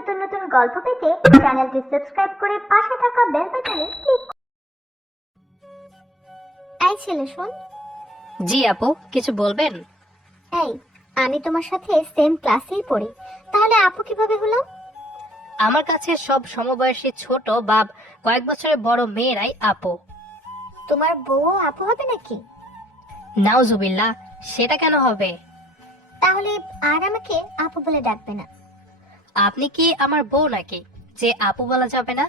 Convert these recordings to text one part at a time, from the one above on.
নতুন নতুন গল্প পেতে চ্যানেলটি সাবস্ক্রাইব করে পাশে থাকা বেল বাটনে ক্লিক এই ছেলে শোন। জি আপু কিছু বলবেন? এই আমি তোমার সাথে সেম ক্লাসেই পড়ি। তাহলে আপু কীভাবে হলাম আমার কাছে সব সমবয়সী ছোট বা কয়েক বছরের বড় মেয়েরাই আপু। তোমার বউ আপু হবে নাকি? নাউজুবিল্লাহ সেটা কেন হবে? তাহলে আর আমাকে আপু বলে ডাকবে না। আপনি কি আমার বউ নাকি? যে আপু বলা যাবে না?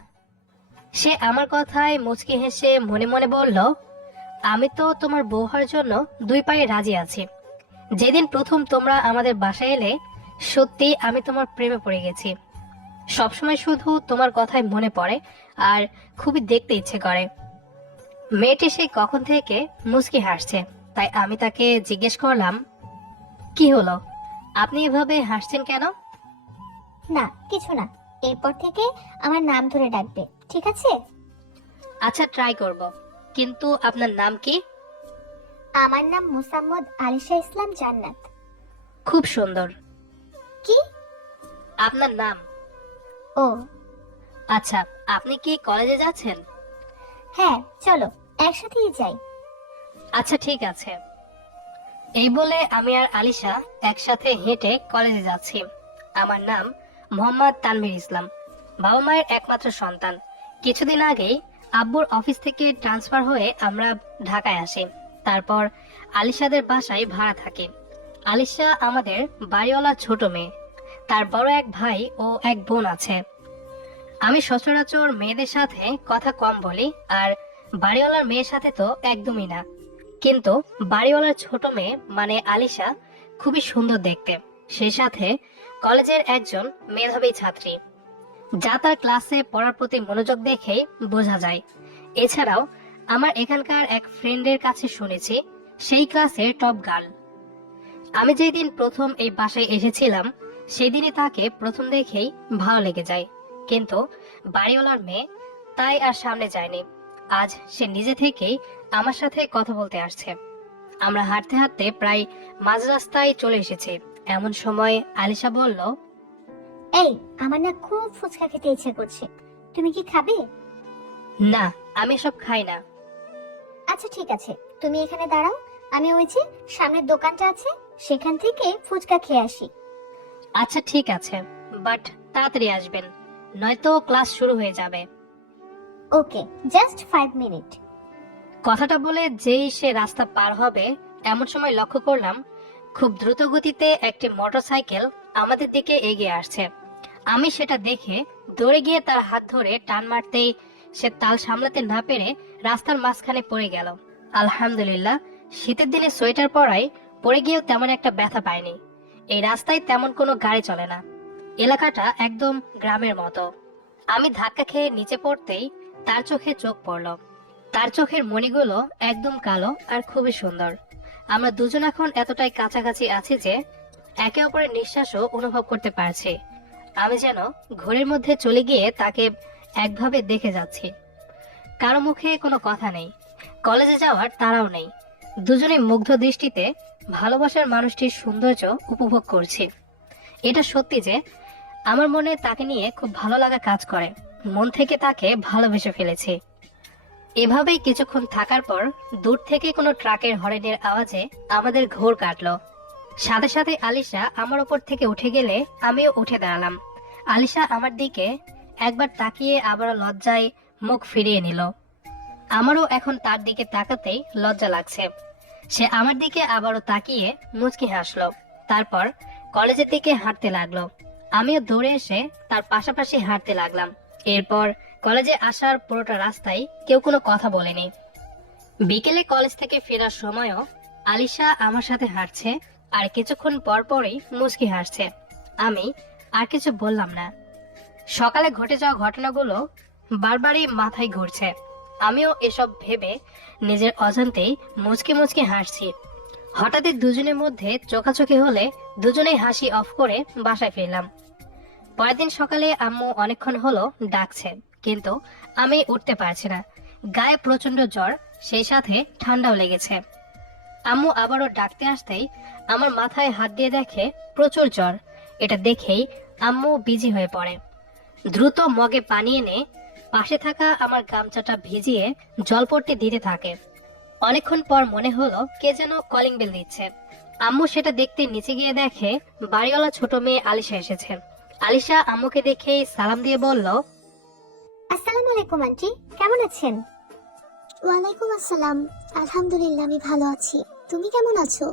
সে আমার কথায় মুচকি হেসে মনে মনে বলল, আমি তো তোমার বউ হওয়ার জন্য দুই পায়ে রাজি আছি। যেদিন প্রথম তোমরা আমাদের বাসায় এলে, সত্যি আমি তোমার প্রেমে পড়ে গেছি। সবসময় শুধু তোমার কথাই মনে পড়ে আর খুবই দেখতে ইচ্ছে করে। মেয়েটি সে কখন থেকে মুচকি হাসছে, তাই আমি তাকে জিজ্ঞেস করলাম, কি হলো? আপনি এভাবে হাসছেন কেন? না কিছু না। এরপর থেকে আমার নাম ধরে ডাকবে ঠিক আছে? আচ্ছা ট্রাই করব। কিন্তু আপনার নাম কি? আমার নাম মুসাম্মদ আলিশা ইসলাম জান্নাত। খুব সুন্দর। কি? আপনার নাম? ও। আচ্ছা আপনি কি কলেজে যাচ্ছেন? হ্যাঁ চলো একসাথেই যাই। আচ্ছা ঠিক আছে। এই বলে আমি আর আলিশা একসাথে হেঁটে কলেজে যাচ্ছি। আমার নাম মোহাম্মদ তানভীর ইসলাম, বাবা মায়ের একমাত্র সন্তান। কিছুদিন আগেই আব্বুর অফিস থেকে ট্রান্সফার হয়ে আমরা ঢাকায় আসি। তারপর আলিশাদের বাসায় ভাড়া থাকি। আলিশা আমাদের বাড়িওয়ালা ছোট মেয়ে। তার বড় এক ভাই ও এক বোন আছে। আমি সচরাচর মেয়েদের সাথে কথা কম বলি আর বাড়িওয়ালার মেয়ের সাথে তো একদমই না। কিন্তু বাড়িওয়ালার ছোট মেয়ে মানে আলিশা খুবই সুন্দর দেখতে। সেই সাথে কলেজের একজন মেধাবী ছাত্রী, যা তার ক্লাসে পড়ার প্রতি মনোযোগ দেখেই বোঝা যায়। এছাড়াও, আমার এখানকার এক ফ্রেন্ডের কাছে শুনেছি, সেই ক্লাসের টপ গার্ল। আমি যেদিন প্রথম এই বাসায় এসেছিলাম, সেদিনই তাকে প্রথম দেখেই ভালো লেগে যায়। কিন্তু বাড়িওয়ালার মেয়ে তাই আর সামনে যায়নি। আজ সে নিজে থেকেই আমার সাথে কথা বলতে আসছে। আমরা হাঁটতে হাঁটতে প্রায় মাঝ রাস্তায় চলে এসেছি। এমন সময় আলিশা বলল এই আমার না খুব ফুচকা খেতে ইচ্ছে করছে। তুমি কি খাবে? না আমি সব খাই না। আচ্ছা ঠিক আছে। তুমি এখানে দাঁড়াও। আমি ওই যে সামনের দোকানটা আছে সেখান থেকে ফুচকা খেয়ে আসি। আচ্ছা ঠিক আছে। বাট তাড়াতাড়ি আসবেন নয়তো ক্লাস শুরু হয়ে যাবে। Okay just five minute. কথাটা বলে যেই সে রাস্তা পার হবে এমন সময় লক্ষ্য করলাম খুব দ্রুত গতিতে একটি মোটরসাইকেল আমাদের দিকে এগিয়ে আসছে। আমি সেটা দেখে দৌড়ে গিয়ে তার হাত ধরে টান মারতেই সে তাল সামলাতে না পেরে রাস্তার মাঝখানে পড়ে গেল। আলহামদুলিল্লাহ, শীতের দিনে সোয়েটার পরাই পড়ে গিয়েও তেমন একটা ব্যথা পায়নি এই রাস্তায় তেমন কোনো গাড়ি চলে না। এলাকাটা একদম গ্রামের মতো। আমি ধাক্কা খেয়ে নিচে পড়তেই তার চোখে চোখ পড়ল। তার চোখের মণিগুলো একদম কালো আর খুবই সুন্দর। আমরা দুজন এখন এতটাই কাছাকাছি আছি যে একে অপরের নিঃশ্বাসও অনুভব করতে পারছি। আমি যেন ঘরের মধ্যে চলে গিয়ে তাকে একভাবে দেখে যাচ্ছি। কারও মুখে কোনো কথা নেই। কলেজে যাওয়ার তারাও নেই। দুজনে মুগ্ধ দৃষ্টিতে ভালোবাসার মানুষটির সৌন্দর্য উপভোগ করছি। এটা সত্যি যে আমার মনে তাকে নিয়ে খুব ভালো লাগা কাজ করে। মন থেকে তাকে ভালোবেসে ফেলেছি। এভাবেই কিছুক্ষণ থাকার পর দূর থেকে কোনো ট্রাকের হরেনের আওয়াজে আমাদের ঘোর কাটলো। সাথে সাথে আলিশা আমার ওপর থেকে উঠে গেলে আমিও উঠে দাঁড়ালাম। আলিশা আমার দিকে একবার তাকিয়ে আবারও লজ্জায় মুখ ফিরিয়ে নিল। আমারও এখন তার দিকে তাকাতেই লজ্জা লাগছে। সে আমার দিকে আবারও তাকিয়ে মুচকি হাসলো। তারপর কলেজের দিকে হাঁটতে লাগল। আমিও দৌড়ে এসে তার পাশাপাশি হাঁটতে লাগলাম। এরপর কলেজে আসার পুরোটা রাস্তায় কেউ কোনো কথা বলেনি। বিকেলে কলেজ থেকে ফেরার সময়ও আলিশা আমার সাথে হাঁটছে আর কিছুক্ষণ পর পরই মুচকি হাসছে। আমি আর কিছু বললাম না। সকালে ঘটে যাওয়া ঘটনাগুলো বারবারই মাথায় ঘুরছে। আমিও এসব ভেবে নিজের অজান্তেই মুচকি মুচকি হাসছি। হঠাৎই দুজনের মধ্যে চোখাচোখি হলে দুজনেই হাসি অফ করে বাসায় ফিরলাম। পরের দিন সকালে আম্মু অনেকক্ষণ হলো ডাকছে। কিন্তু আমি উঠতে পারছি না। গায়ে প্রচণ্ড জ্বর, সেই সাথে ঠান্ডাও লেগেছে। আম্মু আবারও ডাকতে আসতেই আমার মাথায় হাত দিয়ে দেখে, প্রচুর জ্বর। এটা দেখেই আম্মু বিজি হয়ে পড়ে। দ্রুত মগে পানি এনে পাশে থাকা আমার গামছাটা ভিজিয়ে জল পড়তে দিতে থাকে। অনেকক্ষণ পর মনে হলো কে যেন কলিং বেল দিচ্ছে। আম্মু সেটা দেখতে নিচে গিয়ে দেখে, বাড়িওয়ালা ছোট মেয়ে আলিশা এসেছে। আলিশা আম্মুকে দেখেই সালাম দিয়ে বলল আসসালামু আলাইকুম আন্টি। কেমন আছেন? ওয়ালাইকুম আসসালাম। আলহামদুলিল্লাহ আমি ভালো আছি। তুমি কেমন আছো?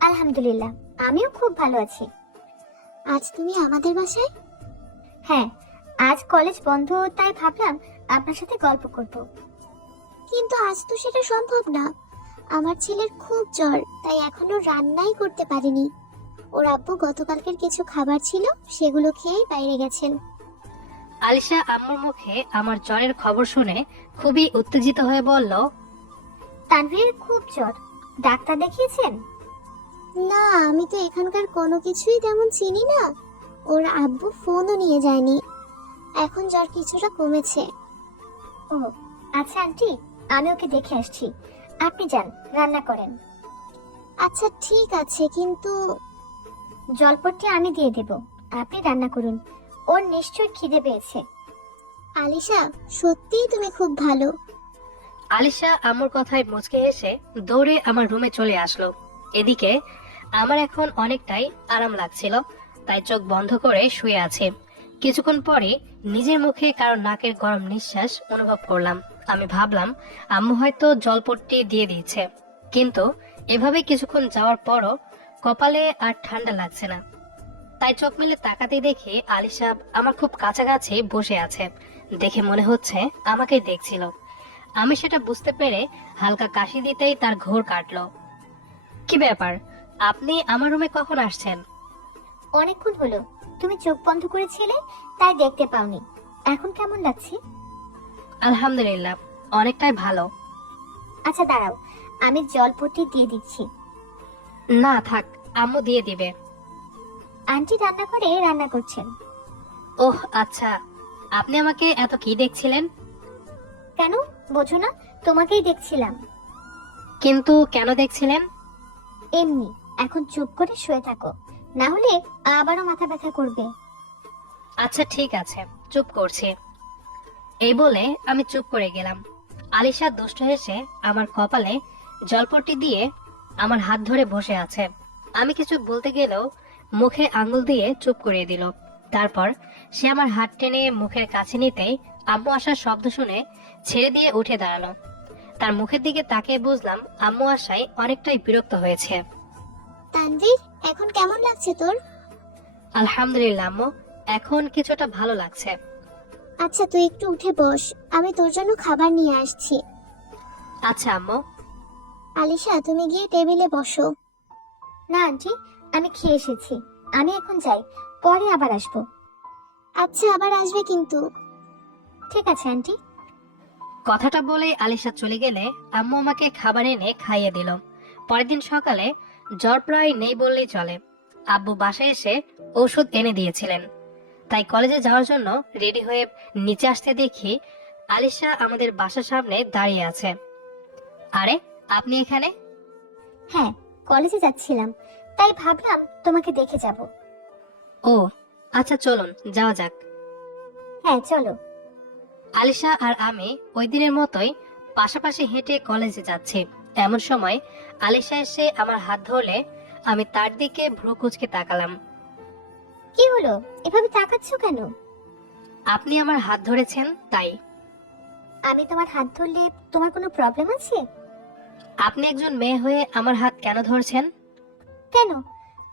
আলহামদুলিল্লাহ আমিও খুব ভালো আছি। আজ তুমি আমাদের বাসায়? হ্যাঁ আজ কলেজ বন্ধ তাই ভাবলাম আপনার সাথে গল্প করব। কিন্তু আজ তো সেটা সম্ভব না। আমার ছেলের খুব জ্বর তাই এখনও রান্নাই করতে পারিনি। ওর আব্বু গতকালকের কিছু খাবার ছিল সেগুলো খেয়ে বাইরে গেছেন। আলিশা আম্মুর মুখে আমার জ্বরের খবর শুনে খুবই উত্তেজিত হয়ে বলল তানভীরের খুব জ্বর। ডাক্তার দেখিয়েছেন? না আমি তো এখানকার কোনো কিছুই তেমন চিনি না। ওর আব্বু ফোনও নিয়ে যায়নি। এখন জ্বর কিছুটা কমেছে। ও আচ্ছা আন্টি আমি ওকে দেখে আসছি। আপনি যান রান্না করেন। আচ্ছা ঠিক আছে কিন্তু জলপট্টি আমি দিয়ে দেব। আপনি রান্না করুন। ওর নিশ্চয় খিদে পেয়েছে। আলিশা, সত্যিই তুমি খুব ভালো। আলিশা আমার কথায় মুচকে এসে দৌড়ে আমার রুমে চলে আসলো। এদিকে আমার এখন অনেকটাই আরাম লাগছিল, তাই চোখ বন্ধ করে শুয়ে আছে। কিছুক্ষণ পরে নিজের মুখে কারও নাকের গরম নিঃশ্বাস অনুভব করলাম। আমি ভাবলাম, আম্মু হয়তো জলপট্টি দিয়ে দিয়েছে। কিন্তু এভাবে কিছুক্ষণ যাওয়ার পরও কপালে আর ঠান্ডা লাগছে না। তাই চোখ মেলে তাকাতে দেখে আলিশা আমার খুব কাছাকাছি বসে আছে। দেখে মনে হচ্ছে আমাকে দেখছিল। আমি সেটা বুঝতে পেরে হালকা কাশি দিতেই তার ঘোর কাটলো। কি ব্যাপার? আপনি আমার রুমে কখন আসছেন? অনেকক্ষণ হলো। তুমি চোখ বন্ধ করেছিলে তাই দেখতে পাওনি। এখন কেমন লাগছে? আলহামদুলিল্লাহ অনেকটাই ভালো। আচ্ছা দাঁড়াও। আমি জলপট্টি দিয়ে দিচ্ছি। না থাক আম্মু দিয়ে দিবে। আন্টি রান্না করে রান্না করছেন। ওহ আচ্ছা। আপনি আমাকে এত কি দেখছিলেন? কেন? বোঝো না তোমাকেই দেখছিলাম। কিন্তু কেন দেখছিলেন? এমনি এখন চুপ করে শুয়ে থাকো। না হলে আবারও মাথা ব্যথা করবে। আচ্ছা ঠিক আছে। চুপ করছি। এই বলে আমি চুপ করে গেলাম। আলিশা দুষ্ট হেসে আমার কপালে জলপট্টি দিয়ে আমার হাত ধরে বসে আছে। আমি কিছু বলতে গেলেও মুখে আঙ্গুল দিয়ে চুপ করিয়ে দিল। তারপর সে আমার হাত টেনে মুখের কাছে নিতেই আম্মু আসার শব্দ শুনে ছেড়ে দিয়ে উঠে দাঁড়াল। তার মুখের দিকে তাকিয়ে বুঝলাম আম্মু আসায় অনেকটাই বিরক্ত হয়েছে। তানভীর এখন কেমন লাগছে তোর? আলহামদুলিল্লাহ আম্মু এখন কিছুটা ভালো লাগছে। আচ্ছা তুই একটু উঠে বস আমি তোর জন্য খাবার নিয়ে আসছি। আচ্ছা আম্মু। আলিশা তুমি গিয়ে টেবিলে বসো। না আন্টি আমি খেয়ে এসেছি। আমি এখন যাই পরে আবার আসব। আচ্ছা আবার আসবে কিন্তু। ঠিক আছে আন্টি। কথাটা বলে আলিশা চলে গেলে আম্মু আমাকে খাবার এনে খাইয়ে দিল। পরের দিন সকালে জ্বর প্রায় নেই বললেই চলে। আব্বু বাসায় এসে ওষুধ এনে দিয়েছিলেন। তাই কলেজে যাওয়ার জন্য রেডি হয়ে নিচে আসতে দেখি আলিশা আমাদের বাসার সামনে দাঁড়িয়ে আছে। আরে আপনি এখানে? হ্যাঁ কলেজে যাচ্ছিলাম। তাই ভাবলাম তোমাকে দেখে যাব। ও আচ্ছা চলুন যাওয়া যাক। হ্যাঁ চলো। আলিশা আর আমি ওই দিনের মতোই পাশাপাশি হেঁটে কলেজে যাচ্ছি। এমন সময় আলিশা এসে আমার হাত ধরলে আমি তার দিকে ভ্রু কুচকে তাকালাম। কি হলো? এভাবে তাকাচ্ছ কেন? আপনি আমার হাত ধরেছেন তাই। আমি তোমার হাত ধরলে তোমার কোনো প্রবলেম আছে? আপনি একজন মেয়ে হয়ে আমার হাত কেন ধরছেন? কেন?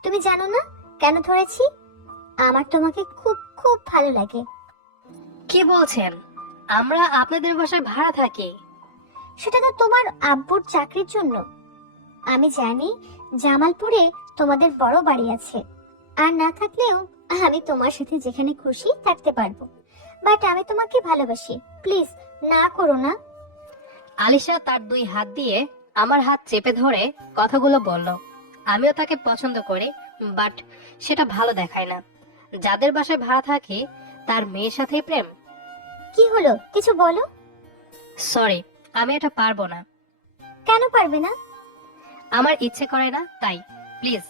তুমি জানো না কেন ধরেছি? আমার তোমাকে খুব খুব ভালো লাগে। কি বলছেন? আমরা আপনাদের বাসায় ভাড়া থাকি। সেটা তো তোমার আব্বুর চাকরির জন্য। আমি জানি জামালপুরে তোমাদের বড় বাড়ি আছে। আর না থাকলেও আমি তোমার সাথে যেখানে খুশি থাকতে পারব। বাট আমি তোমাকে ভালোবাসি। প্লিজ না করো না। আলিশা তার দুই হাত দিয়ে আমার হাত চেপে ধরে কথাগুলো বলল। আমিও তাকে পছন্দ করি বাট সেটা ভালো দেখায় না। যাদের বাসায় ভাড়া থাকি তার মেয়ের সাথেই প্রেম। কি হলো? কিছু বলো। সরি আমি এটা পারব না। কেন পারবে না? আমার ইচ্ছে করে না তাই। প্লিজ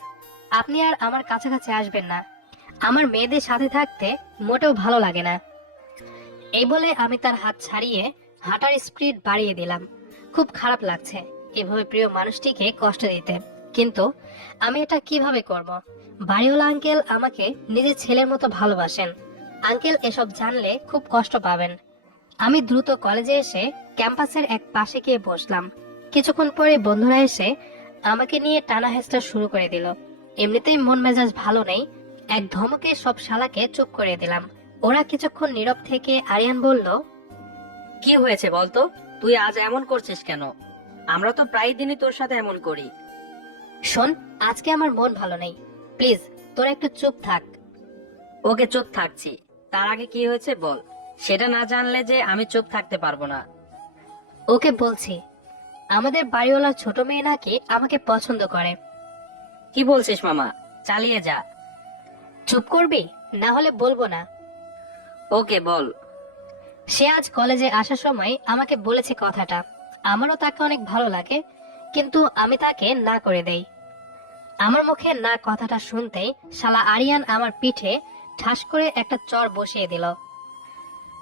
আপনি আর আমার কাছাকাছি আসবেন না। আমার মেয়েদের সাথে থাকতে মোটেও ভালো লাগে না। এই বলে আমি তার হাত ছাড়িয়ে হাঁটার স্পিড বাড়িয়ে দিলাম। খুব খারাপ লাগছে এভাবে প্রিয় মানুষটিকে কষ্ট দিতে। কিন্তু আমি এটা কীভাবে করব? বাড়িওয়ালা আঙ্কেল আমাকে নিজের ছেলের মতো ভালোবাসেন। আঙ্কেল এসব জানলে খুব কষ্ট পাবেন। আমি দ্রুত কলেজে এসে ক্যাম্পাসের এক পাশে গিয়ে বসলাম। কিছুক্ষণ পরে বন্ধুরা এসে আমাকে নিয়ে টানা হেসটা শুরু করে দিল। এমনিতেই মন মেজাজ ভালো নেই, এক ধমকে সব শালাকে চুপ করে দিলাম। ওরা কিছুক্ষণ নীরব থেকে আরিয়ান বলল, কি হয়েছে বলতো? তুই আজ এমন করছিস কেন? আমরা তো প্রায় দিনই তোর সাথে এমন করি। শোন আজকে আমার মন ভালো নেই। প্লিজ তোরা একটু চুপ থাক। ওকে চুপ থাকছি। তার আগে কি হয়েছে বল। সেটা না জানলে যে আমি চুপ থাকতে পারব না। ওকে বলছি আমাদের বাড়িওয়ালা ছোট মেয়ে নাকি আমাকে পছন্দ করে। কি বলছিস মামা? চালিয়ে যা। চুপ করবি? না হলে বলব না। ওকে বল। সে আজ কলেজে আসার সময় আমাকে বলেছে কথাটা। আমারও তাকে অনেক ভালো লাগে। কিন্তু আমি তাকে না করে দেই। আমার মুখে না কথাটা শুনতেই শালা আরিয়ান আমার পিঠে ঠাস করে একটা চর বসিয়ে দিল।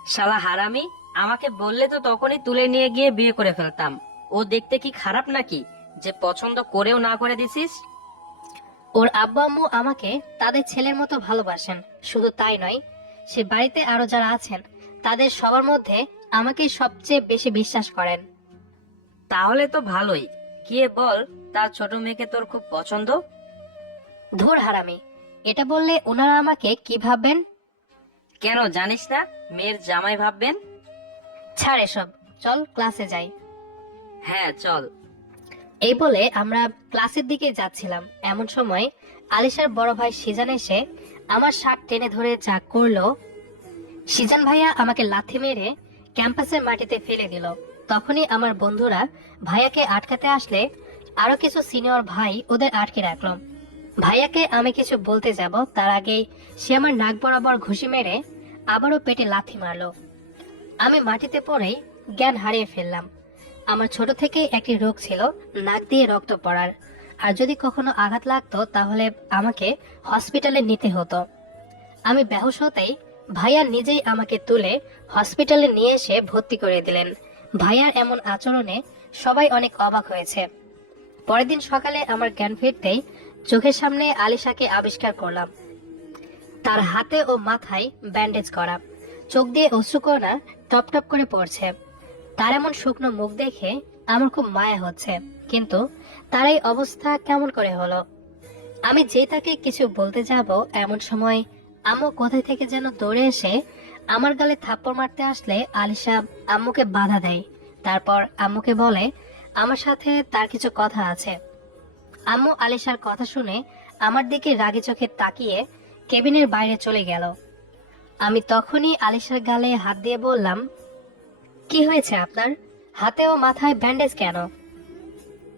শালা হারামি আমাকে বললে তো তখনই তুলে নিয়ে গিয়ে বিয়ে করে ফেলতাম। ও দেখতে কি খারাপ নাকি? যে পছন্দ করেও না করে দিছিস? ওর আব্বু আম্মু আমাকে তাদের ছেলের মতো ভালোবাসেন শুধু তাই নয় সে বাড়িতে আরও যারা আছেন তাদের সবার মধ্যে আমাকেই সবচেয়ে বেশি বিশ্বাস করেন। তাহলে তো ভালোই গিয়ে বল তার ছোট মেয়েকে তোর খুব পছন্দ? ধুর হারামি এটা বললে ওনারা আমাকে কি ভাববেন? কেন জানিস না মেয়ের জামাই ভাববেন? ছাড় এসব চল ক্লাসে যাই। হ্যাঁ চল। এই বলে আমরা ক্লাসের দিকে যাচ্ছিলাম। এমন সময় আলিশার বড় ভাই সিজান এসে আমার শার্ট টেনে ধরে যা করল। সিজান ভাইয়া আমাকে লাথি মেরে ক্যাম্পাসের মাটিতে ফেলে দিল। তখনই আমার বন্ধুরা ভাইয়াকে আটকাতে আসলে আরও কিছু সিনিয়র ভাই ওদের আটকে রাখল। ভাইয়াকে আমি কিছু বলতে যাব, তার আগেই সে আমার নাক বরাবর ঘুষি মেরে আবারও পেটে লাথি মারলো। আমি মাটিতে পড়েই জ্ঞান হারিয়ে ফেললাম। আমার ছোট থেকে একটি রোগ ছিল, নাক দিয়ে রক্ত পড়ার। আর যদি কখনো আঘাত লাগতো, তাহলে আমাকে হসপিটালে নিতে হতো। আমি বেহুশ হতেই ভাইয়া নিজেই আমাকে তুলে হসপিটালে নিয়ে এসে ভর্তি করে দিলেন। ভাইয়ার এমন আচরণে সবাই অনেক অবাক হয়েছে। পরের দিন সকালে আমার জ্ঞান ফিরতেই চোখের সামনে আলিশাকে আবিষ্কার করলাম। তার হাতে ও মাথায় ব্যান্ডেজ করা। চোখ দিয়ে অশ্রুকণা টপ টপ করে পড়ছে। তার এমন শুকনো মুখ দেখে আমার খুব মায়া হচ্ছে, কিন্তু তার এই অবস্থা কেমন করে হলো? আমি যে তাকে কিছু বলতে যাব এমন সময় আম্মু কোথায় থেকে যেন দৌড়ে এসে আমার গালে থাপ্পড় মারতে আসলে আলিশা আম্মুকে বাধা দেয়। তারপর আম্মুকে বলে, আমার সাথে তার কিছু কথা আছে। আম্মু আলিশার কথা শুনে আমার দিকে রাগি চোখে তাকিয়ে কেবিনের বাইরে চলে গেল। আমি তখনই আলিশার গালে হাত দিয়ে বললাম, কি হয়েছে আপনার? হাতে ও মাথায় ব্যান্ডেজ কেন?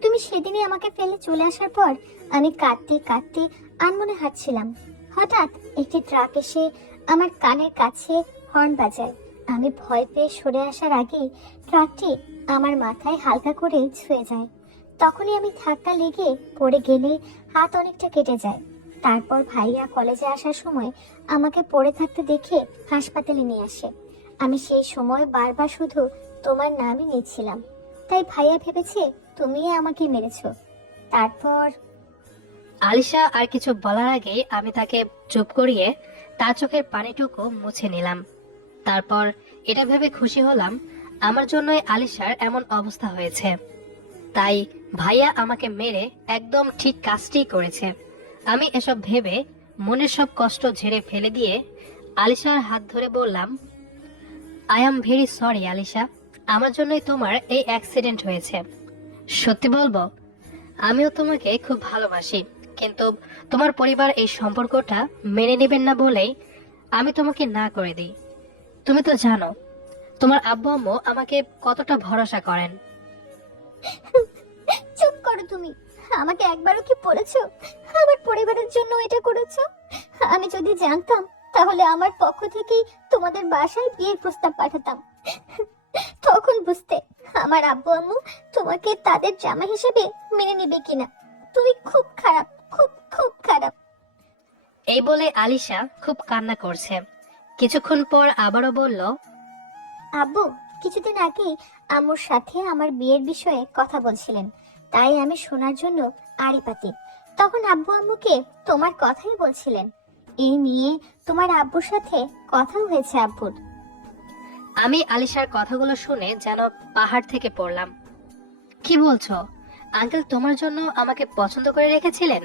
তুমি সেদিনই আমাকে ফেলে চলে আসার পর আমি কাঁদতে কাঁদতে আনমনে হাঁটছিলাম। হঠাৎ একটি ট্রাক এসে আমার কানের কাছে হর্ন বাজায়। আমি ভয় পেয়ে সরে আসার আগেই ট্রাকটি আমার মাথায় হালকা করে ছুঁয়ে যায়। তখনই আমি ধাক্কা লেগে পড়ে গেলে হাত অনেকটা কেটে যায়। তারপর ভাইয়া কলেজে আসার সময় আমাকে পড়ে থাকতে দেখে হাসপাতালে নিয়ে আসে। আমি সেই সময় বারবার শুধু তোমার নামই নিচ্ছিলাম। তাই ভাইয়া ভেবেছে তুমি আমাকে মেরেছো। তারপর আলিশা, আর কিছু বলার আগে আমি তাকে চুপ করিয়ে তার চোখের পানিটুকু মুছে নিলাম। তারপর এটা ভেবে খুশি হলাম, আমার জন্যই আলিশার এমন অবস্থা হয়েছে। তাই ভাইয়া আমাকে মেরে একদম ঠিক কাজটি করেছে। আমি এসব ভেবে মনের সব কষ্ট ঝেড়ে ফেলে দিয়ে আলিশার হাত ধরে বললাম I am very sorry Alisha. আমার জন্যই তোমার এই অ্যাক্সিডেন্ট হয়েছে। সত্যি বলব, আমিও তোমাকে খুব ভালোবাসি, কিন্তু তোমার পরিবার এই সম্পর্কটা মেনে নেবেন না বলেই আমি তোমাকে না করে দিই। তুমি তো জানো তোমার আব্বু আম্মু আমাকে কতটা ভরসা করেন। চুপ করো তুমি আমাকে একবারও কি বলেছ? আমার পরিবারের জন্য এটা করেছ? আমি যদি জানতাম তাহলে আমার পক্ষ থেকেই তোমাদের বাসায় বিয়ের প্রস্তাব পাঠাতাম। তখন বুঝতে আমার আব্বু আম্মু তোমাকে তাদের জামা হিসেবে মেনে নেবে কিনা। তুমি খুব খারাপ খুব খুব খারাপ। এই বলে আলিশা খুব কান্না করছে। কিছুক্ষণ পর আবারও বলল আব্বু কিছুদিন আগে আম্মুর সাথে আমার বিয়ের বিষয়ে কথা বলছিলেন। তাই আমি শোনার জন্য আড়ি পাতি। তখন আব্বু আম্মুকে তোমার কথাই বলছিলেন। এই নিয়ে তোমার আব্বুর সাথে কথাও হয়েছে আব্বুর। আমি আলিশার কথাগুলো শুনে যেন পাহাড় থেকে পড়লাম। কি বলছো? আঙ্কেল তোমার জন্য আমাকে পছন্দ করে রেখেছিলেন?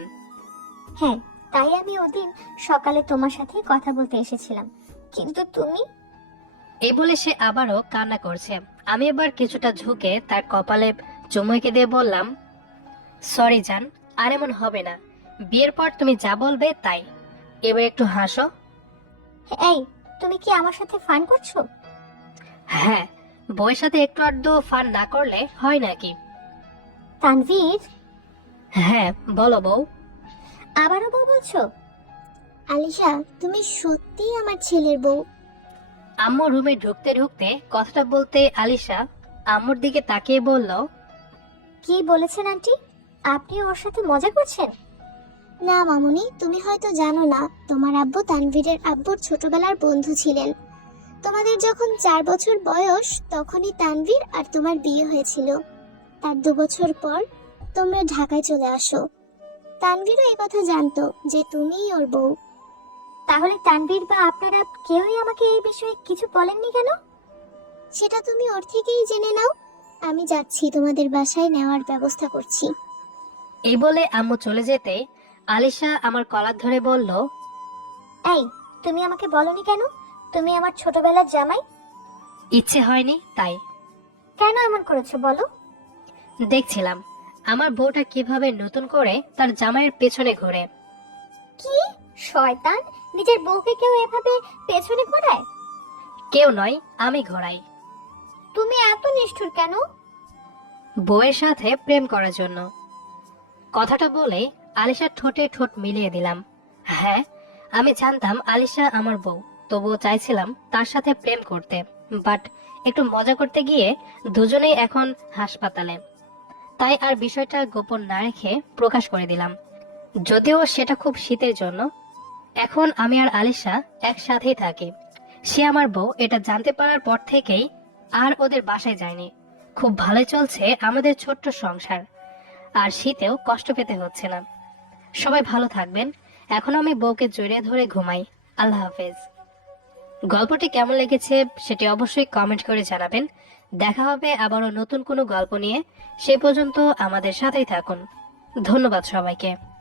হ্যাঁ তাই আমি ওদিন সকালে তোমার সাথে কথা বলতে এসেছিলাম। কিন্তু তুমি? এই বলে সে আবারও কান্না করছে। আমি এবার কিছুটা ঝুঁকে তার কপালে চুমুকে দিয়ে বললাম সরি জান আর এমন হবে না। বিয়ের পর তুমি যা বলবে তাই। এবার একটু হাসো। এই তুমি কি আমার সাথে ফান করছ? হ্যাঁ বইয়ের সাথে একটু আধটু ফান না করলে হয় নাকি? তানভীর? হ্যাঁ বলো বউ। আবারও বউ বলছো? আলিশা তুমি সত্যিই আমার ছেলের বউ। আম্মু রুমে ঢুকতে ঢুকতে কথাটা বলতে আলিশা আম্মুর দিকে তাকিয়ে বলল কি বলেছেন আন্টি? আপনি ওর সাথে মজা করছেন? না মামুনি তুমি হয়তো জানো না তোমার আব্বু তানভীরের আব্বুর ছোটবেলার বন্ধু ছিলেন। তোমাদের যখন চার বছর বয়স তখনই তানভীর আর তোমার বিয়ে হয়েছিল। তার দু বছর পর তোমরা ঢাকায় চলে আসো। তানভীরও এই কথা জানতো যে তুমিই ওর বউ। তাহলে তানভীর বা আপনারা কেউই আমাকে এই বিষয়ে কিছু বলেননি কেন? সেটা তুমি ওর থেকেই জেনে নাও। আমি যাচ্ছি তোমাদের বাসায় নেওয়ার ব্যবস্থা করছি। এই বলে আম্মু চলে যেতে আলিশা আমার কলার ধরে বলল এই তুমি আমাকে বলনি কেন? তুমি আমার ছোটবেলার জামাই? ইচ্ছে হয়নি তাই। কেন এমন করেছ বলো? দেখছিলাম আমার বউটা কীভাবে নতুন করে তার জামাইয়ের পেছনে ঘোরে। কি? শয়তান? নিজের বউকে কেউ এভাবে পেছনে ঘোরায়? কেউ নয় আমি ঘোরাই। তুমি এত নিষ্ঠুর কেন? বউয়ের সাথে প্রেম করার জন্য। কথাটা বলে আলিশার ঠোঁটে ঠোঁট মিলিয়ে দিলাম। হ্যাঁ আমি জানতাম আলিশা আমার বউ তবুও চাইছিলাম তার সাথে প্রেম করতে। বাট একটু মজা করতে গিয়ে দুজনেই এখন হাসপাতালে। তাই আর বিষয়টা গোপন না রেখে প্রকাশ করে দিলাম। যদিও সেটা খুব শীতের জন্য এখন আমি আর আলিশা একসাথেই থাকি। সে আমার বউ, এটা জানতে পারার পর থেকেই আর ওদের বাসায় যায়নি। খুব ভালোই চলছে আমাদের ছোট্ট সংসার, আর শীতেও কষ্ট পেতে হচ্ছে না। সবাই ভালো থাকবেন। এখন আমি বউকে জড়িয়ে ধরে ঘুমাই। আল্লাহ হাফেজ। গল্পটি কেমন লেগেছে সেটি অবশ্যই কমেন্ট করে জানাবেন। দেখা হবে আবারও নতুন কোনো গল্প নিয়ে। সে পর্যন্ত আমাদের সাথেই থাকুন। ধন্যবাদ সবাইকে।